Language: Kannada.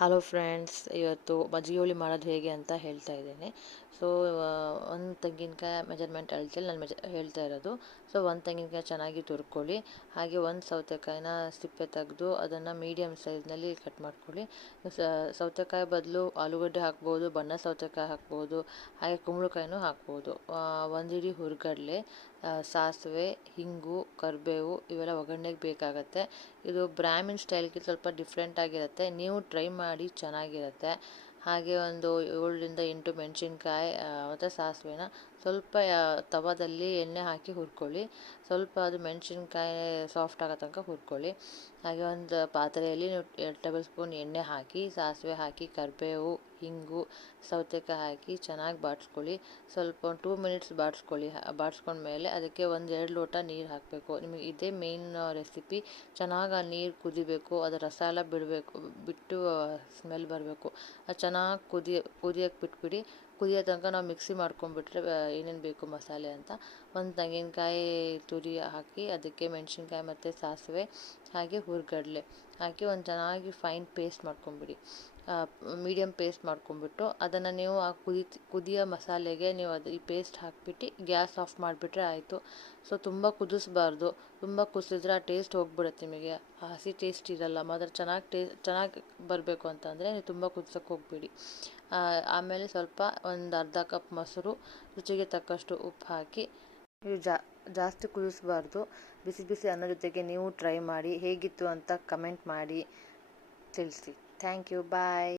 ಹಲೋ ಫ್ರೆಂಡ್ಸ್, ಇವತ್ತು ಮಜ್ಜಿಗೆ ಹುಳಿ ಮಾಡೋದು ಹೇಗೆ ಅಂತ ಹೇಳ್ತಾ ಇದ್ದೀನಿ. ಸೊ ಒಂದು ತೆಂಗಿನಕಾಯಿ ಮೆಜರ್ಮೆಂಟ್ ಅಳತೆಯಲ್ಲಿ ನಾನು ಹೇಳ್ತಾ ಇರೋದು. ಸೊ ಒಂದು ತೆಂಗಿನಕಾಯಿ ಚೆನ್ನಾಗಿ ತುರ್ಕೊಳ್ಳಿ. ಹಾಗೆ ಒಂದು ಸೌತೆಕಾಯಿನ ಸಿಪ್ಪೆ ತೆಗೆದು ಅದನ್ನು ಮೀಡಿಯಮ್ ಸೈಜ್ನಲ್ಲಿ ಕಟ್ ಮಾಡ್ಕೊಳ್ಳಿ. ಸೌತೆಕಾಯಿ ಬದಲು ಆಲೂಗಡ್ಡೆ ಹಾಕ್ಬೋದು, ಬಣ್ಣ ಸೌತೆಕಾಯಿ ಹಾಕ್ಬೋದು, ಹಾಗೆ ಕುಂಬಳಕಾಯಿನೂ ಹಾಕ್ಬೋದು. ಒಂದು ಹಿಡಿ ಹುರ್ಗಡ್ಲೆ, ಸಾಸಿವೆ, ಹಿಂಗು, ಕರಿಬೇವು ಇವೆಲ್ಲ ಒಗ್ಗರಣೆಗೆ ಬೇಕಾಗತ್ತೆ. ಇದು ಬ್ರಾಹ್ಮಿನ್ ಸ್ಟೈಲ್ಗೆ ಸ್ವಲ್ಪ ಡಿಫ್ರೆಂಟ್ ಆಗಿರುತ್ತೆ. ನೀವು ಟ್ರೈ ಮಾಡಿ, ಚೆನ್ನಾಗಿರುತ್ತೆ. ಹಾಗೆ ಒಂದು 7 ರಿಂದ 8 ಮೆಣಸಿನ್ಕಾಯಿ ಮತ್ತು ಸಾಸಿವೆನ ಸ್ವಲ್ಪ ತವಾದಲ್ಲಿ ಎಣ್ಣೆ ಹಾಕಿ ಹುರ್ಕೊಳ್ಳಿ. ಸ್ವಲ್ಪ ಅದು ಮೆಣಸಿನ್ಕಾಯಿ ಸಾಫ್ಟ್ ಆಗೋ ತನಕ ಹುರ್ಕೊಳ್ಳಿ. ಹಾಗೆ ಒಂದು ಪಾತ್ರೆಯಲ್ಲಿ ನೀವು 2 ಟೇಬಲ್ ಸ್ಪೂನ್ ಎಣ್ಣೆ ಹಾಕಿ, ಸಾಸಿವೆ ಹಾಕಿ, ಕರಿಬೇವು, ಹಿಂಗು, ಸೌತೆಕಾಯಿ ಹಾಕಿ ಚೆನ್ನಾಗಿ ಬಾಡಿಸ್ಕೊಳ್ಳಿ. ಸ್ವಲ್ಪ ಒಂದು 2 ಮಿನಿಟ್ಸ್ ಬಾಡಿಸ್ಕೊಂಡ್ಮೇಲೆ ಅದಕ್ಕೆ 1-2 ಲೋಟ ನೀರು ಹಾಕಬೇಕು. ನಿಮಗೆ ಇದೇ ಮೇನ್ ರೆಸಿಪಿ. ಚೆನ್ನಾಗಿ ಆ ನೀರು ಕುದಿಬೇಕು, ಅದರ ರಸ ಎಲ್ಲ ಬಿಟ್ಟು ಸ್ಮೆಲ್ ಬರಬೇಕು. ಅದು ಚೆನ್ನಾಗಿ ಕುದಿಯೋಕ್ಕೆ ಬಿಟ್ಬಿಡಿ. ಕುದಿಯೋ ತನಕ ನಾವು ಮಿಕ್ಸಿ ಮಾಡ್ಕೊಂಡ್ಬಿಟ್ರೆ ಏನೇನು ಬೇಕು ಮಸಾಲೆ ಅಂತ. ಒಂದು ತೆಂಗಿನಕಾಯಿ ತುರಿ ಹಾಕಿ, ಅದಕ್ಕೆ ಮೆಣಸಿನ್ಕಾಯಿ ಮತ್ತು ಸಾಸಿವೆ ಹಾಗೆ ಹುರ್ಗಡ್ಲೆ ಹಾಕಿ ಒಂದು ಚೆನ್ನಾಗಿ ಫೈನ್ ಪೇಸ್ಟ್ ಮಾಡ್ಕೊಂಬಿಡಿ. ಮೀಡಿಯಮ್ ಪೇಸ್ಟ್ ಮಾಡ್ಕೊಂಬಿಟ್ಟು ಅದನ್ನು ನೀವು ಆ ಕುದಿಯೋ ಮಸಾಲೆಗೆ ನೀವು ಈ ಪೇಸ್ಟ್ ಹಾಕ್ಬಿಟ್ಟು ಗ್ಯಾಸ್ ಆಫ್ ಮಾಡಿಬಿಟ್ರೆ ಆಯಿತು. ಸೊ ತುಂಬ ಕುದಿಸ್ಬಾರ್ದು. ತುಂಬ ಕುದಿಸಿದ್ರೆ ಆ ಟೇಸ್ಟ್ ಹೋಗ್ಬಿಡುತ್ತೆ ನಿಮಗೆ. ಹಸಿ ಟೇಸ್ಟ್ ಇರಲ್ಲ. ಮಾತ್ರ ಚೆನ್ನಾಗಿ ಬರಬೇಕು ಅಂತಂದರೆ ನೀವು ತುಂಬ ಕುದಿಸೋಕ್ಕೆ ಹೋಗ್ಬೇಡಿ. ಆಮೇಲೆ ಸ್ವಲ್ಪ ಒಂದು ಅರ್ಧ ಕಪ್ ಮೊಸರು, ರುಚಿಗೆ ತಕ್ಕಷ್ಟು ಉಪ್ಪು ಹಾಕಿ, ನೀವು ಜಾಸ್ತಿ ಕುದಿಸ್ಬಾರ್ದು. ಬಿಸಿ ಬಿಸಿ ಅನ್ನೋ ಜೊತೆಗೆ ನೀವು ಟ್ರೈ ಮಾಡಿ, ಹೇಗಿತ್ತು ಅಂತ ಕಮೆಂಟ್ ಮಾಡಿ ತಿಳಿಸಿ. Thank you, bye.